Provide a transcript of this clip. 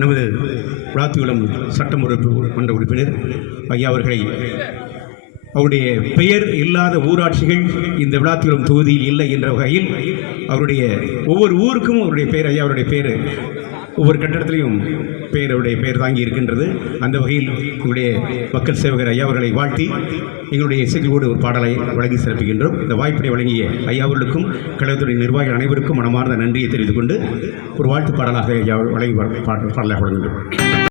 நமது விளாத்திகுளம் சட்டமன்ற மன்ற உறுப்பினர் ஐயா அவர்களை அவருடைய பெயர் இல்லாத ஊராட்சிகள் இந்த விளாத்திகுளம் தொகுதியில் இல்லை என்ற வகையில் அவருடைய ஒவ்வொரு ஊருக்கும் அவருடைய பெயர் ஐயா அவருடைய பெயர் ஒவ்வொரு கட்டடத்திலையும் அவருடைய பெயர் தாங்கி இருக்கின்றது. அந்த வகையில் எங்களுடைய மக்கள் சேவகர் ஐயா அவர்களை வாழ்த்தி எங்களுடைய இசைகளோடு ஒரு பாடலை வழங்கி சிறப்பிக்கின்றோம். இந்த வாய்ப்பினை வழங்கிய ஐயா அவர்களுக்கும் கழகத்துறை நிர்வாகிகள் அனைவருக்கும் மனமார்ந்த நன்றியை தெரிவித்துக் கொண்டு ஒரு வாழ்த்து பாடலாக ஐயா வழங்கி பாடலாக வழங்குகின்றோம்.